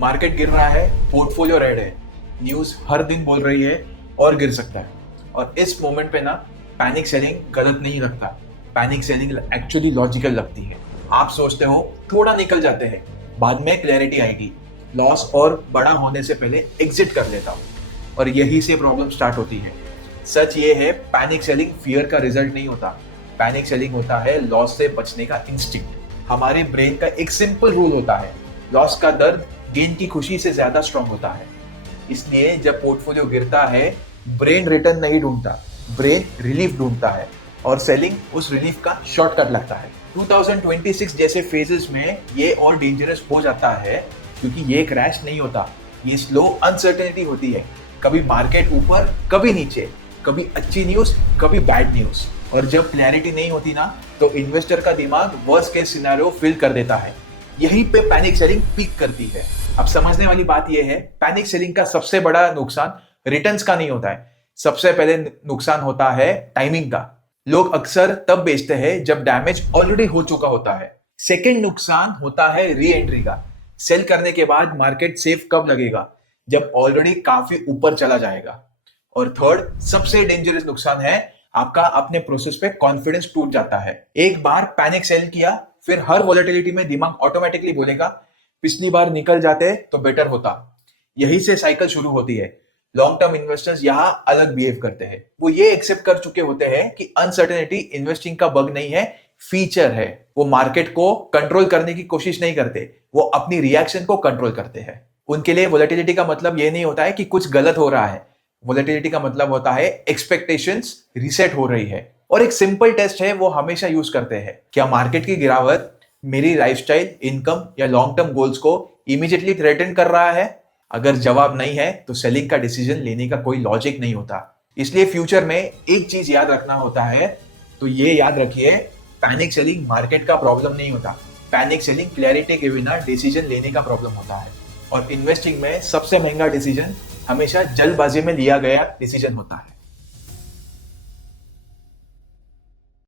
Market गिर रहा है, पोर्टफोलियो रेड है, न्यूज हर दिन बोल रही है और गिर सकता है। और इस मोमेंट पे ना पैनिक सेलिंग गलत नहीं लगता, पैनिक सेलिंग एक्चुअली लॉजिकल लगती है। आप सोचते हो थोड़ा निकल जाते हैं, बाद में क्लैरिटी आएगी, लॉस और बड़ा होने से पहले एग्जिट कर लेता हूँ, और यही से प्रॉब्लम स्टार्ट होती है। सच ये है, पैनिक सेलिंग फियर का रिजल्ट नहीं होता, पैनिक सेलिंग होता है लॉस से बचने का इंस्टिंक्ट। हमारे ब्रेन का एक सिंपल रूल होता है, लॉस का दर्द गेन की खुशी से ज्यादा स्ट्रांग होता है। इसलिए जब पोर्टफोलियो गिरता है, ब्रेन रिटर्न नहीं ढूंढता, ब्रेन रिलीफ ढूंढता है, और सेलिंग उस रिलीफ का शॉर्टकट लगता है। 2026 जैसे फेजेस में ये और डेंजरस हो जाता है, क्योंकि ये क्रैश नहीं होता, ये स्लो अनसर्टेनिटी होती है। कभी मार्केट ऊपर, कभी नीचे, कभी अच्छी न्यूज, कभी बैड न्यूज। और जब क्लैरिटी नहीं होती ना, तो इन्वेस्टर का दिमाग वर्स्ट केस सिनेरियो फिल कर देता है। यहीं पे पैनिक सेलिंग पीक करती है। अब समझने वाली बात यह है, पैनिक सेलिंग का सबसे बड़ा नुकसान रिटर्न्स का नहीं होता है, सबसे पहले नुकसान होता है टाइमिंग का। लोग अक्सर तब बेचते हैं जब डैमेज ऑलरेडी हो चुका होता है। सेकंड नुकसान होता है री एंट्री का। सेल करने के बाद मार्केट सेफ कब लगेगा? जब ऑलरेडी काफी ऊपर चला जाएगा। और थर्ड सबसे डेंजरस नुकसान है, आपका अपने प्रोसेस पे कॉन्फिडेंस टूट जाता है। एक बार पैनिक सेल किया, फिर हर वॉलेटिलिटी में दिमाग ऑटोमेटिकली बोलेगा पिछली बार निकल जाते तो बेटर होता। यही से साइकिल शुरू होती है। लॉन्ग टर्म इन्वेस्टर्स यहाँ अलग बिहेव करते हैं। वो ये एक्सेप्ट कर चुके होते हैं कि अनसर्टेनिटी इन्वेस्टिंग का बग नहीं है, फीचर है। वो मार्केट को कंट्रोल करने की कोशिश नहीं करते, वो अपनी रिएक्शन को कंट्रोल करते हैं। उनके लिए वॉलेटिलिटी का मतलब ये नहीं होता है कि कुछ गलत हो रहा है, वॉलेटिलिटी का मतलब होता है एक्सपेक्टेशंस रीसेट हो रही है। और एक सिंपल टेस्ट है वो हमेशा यूज करते हैं, क्या मार्केट की गिरावट मेरी लाइफस्टाइल, इनकम या लॉन्ग टर्म गोल्स को इमीडिएटली थ्रेटन कर रहा है? अगर जवाब नहीं है तो सेलिंग का डिसीजन लेने का कोई लॉजिक नहीं होता। इसलिए फ्यूचर में एक चीज याद रखना होता है, तो ये याद रखिए, पैनिक सेलिंग मार्केट का प्रॉब्लम नहीं होता, पैनिक सेलिंग क्लैरिटी के बिना डिसीजन लेने का प्रॉब्लम होता है। और इन्वेस्टिंग में सबसे महंगा डिसीजन हमेशा जल्दबाजी में लिया गया डिसीजन होता है।